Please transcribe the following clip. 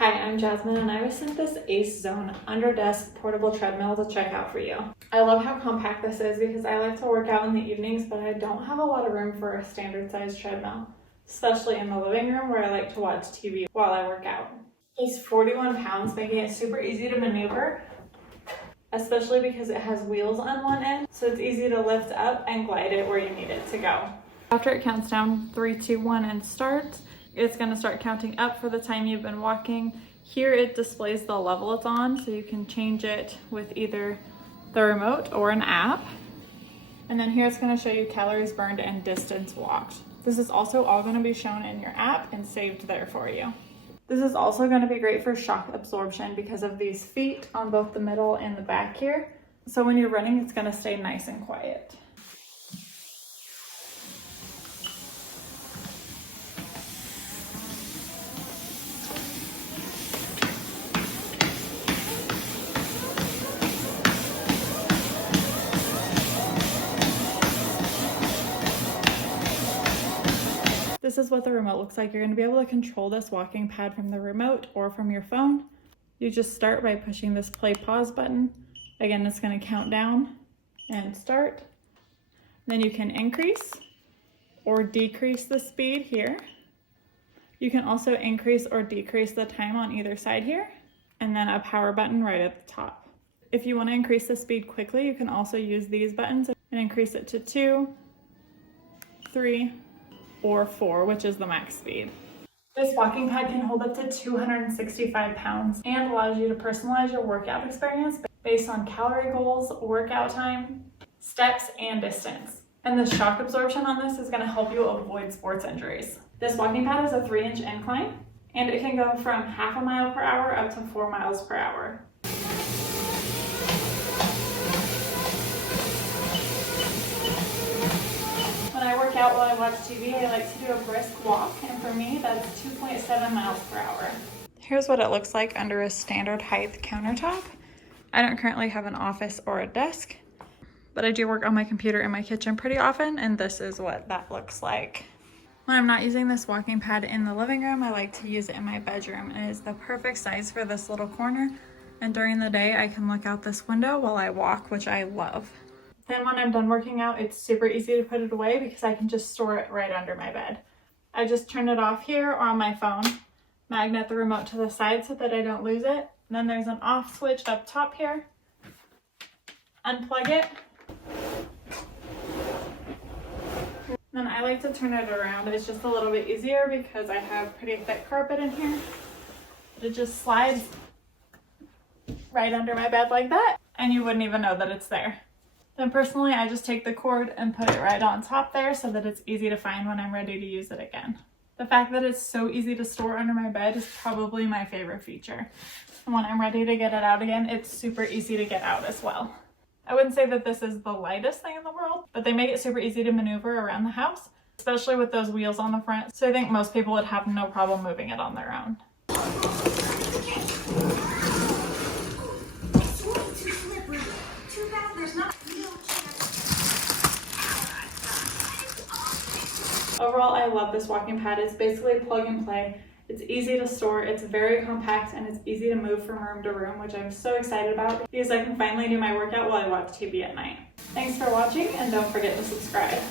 Hi, I'm Jasmine and I was sent this Acezoe Underdesk portable treadmill to check out for you. I love how compact this is because I like to work out in the evenings, but I don't have a lot of room for a standard size treadmill, especially in the living room where I like to watch TV while I work out. It's 41 pounds, making it super easy to maneuver, especially because it has wheels on one end, so it's easy to lift up and glide it where you need it to go. After it counts down 3, 2, 1 and starts, it's going to start counting up for the time you've been walking. Here it displays the level it's on, so you can change it with either the remote or an app. And then here it's going to show you calories burned and distance walked. This is also all going to be shown in your app and saved there for you. This is also going to be great for shock absorption because of these feet on both the middle and the back here. So when you're running, it's going to stay nice and quiet. This is what the remote looks like. You're going to be able to control this walking pad from the remote or from your phone. You just start by pushing this play pause button. Again, it's going to count down and start. Then you can increase or decrease the speed here. You can also increase or decrease the time on either side here, and then a power button right at the top. If you want to increase the speed quickly, you can also use these buttons and increase it to 2, 3, or 4, which is the max speed. This walking pad can hold up to 265 pounds and allows you to personalize your workout experience based on calorie goals, workout time, steps, and distance. And the shock absorption on this is going to help you avoid sports injuries. This walking pad is a 3-inch incline, and it can go from half a mile per hour up to 4 miles per hour. When I work out while I watch TV, I like to do a brisk walk, and for me, that's 2.7 miles per hour. Here's what it looks like under a standard HIIT countertop. I don't currently have an office or a desk, but I do work on my computer in my kitchen pretty often, and this is what that looks like. When I'm not using this walking pad in the living room, I like to use it in my bedroom. It is the perfect size for this little corner, and during the day, I can look out this window while I walk, which I love. Then when I'm done working out, it's super easy to put it away because I can just store it right under my bed. I just turn it off here or on my phone, magnet the remote to the side so that I don't lose it. And then there's an off switch up top here. Unplug it. Then I like to turn it around. It's just a little bit easier because I have pretty thick carpet in here. It just slides right under my bed like that, and you wouldn't even know that it's there. Then personally, I just take the cord and put it right on top there so that it's easy to find when I'm ready to use it again. The fact that it's so easy to store under my bed is probably my favorite feature. And when I'm ready to get it out again, it's super easy to get out as well. I wouldn't say that this is the lightest thing in the world, but they make it super easy to maneuver around the house, especially with those wheels on the front. So I think most people would have no problem moving it on their own. Overall, I love this walking pad. It's basically plug and play. It's easy to store, it's very compact, and it's easy to move from room to room, which I'm so excited about because I can finally do my workout while I watch TV at night. Thanks for watching, and don't forget to subscribe.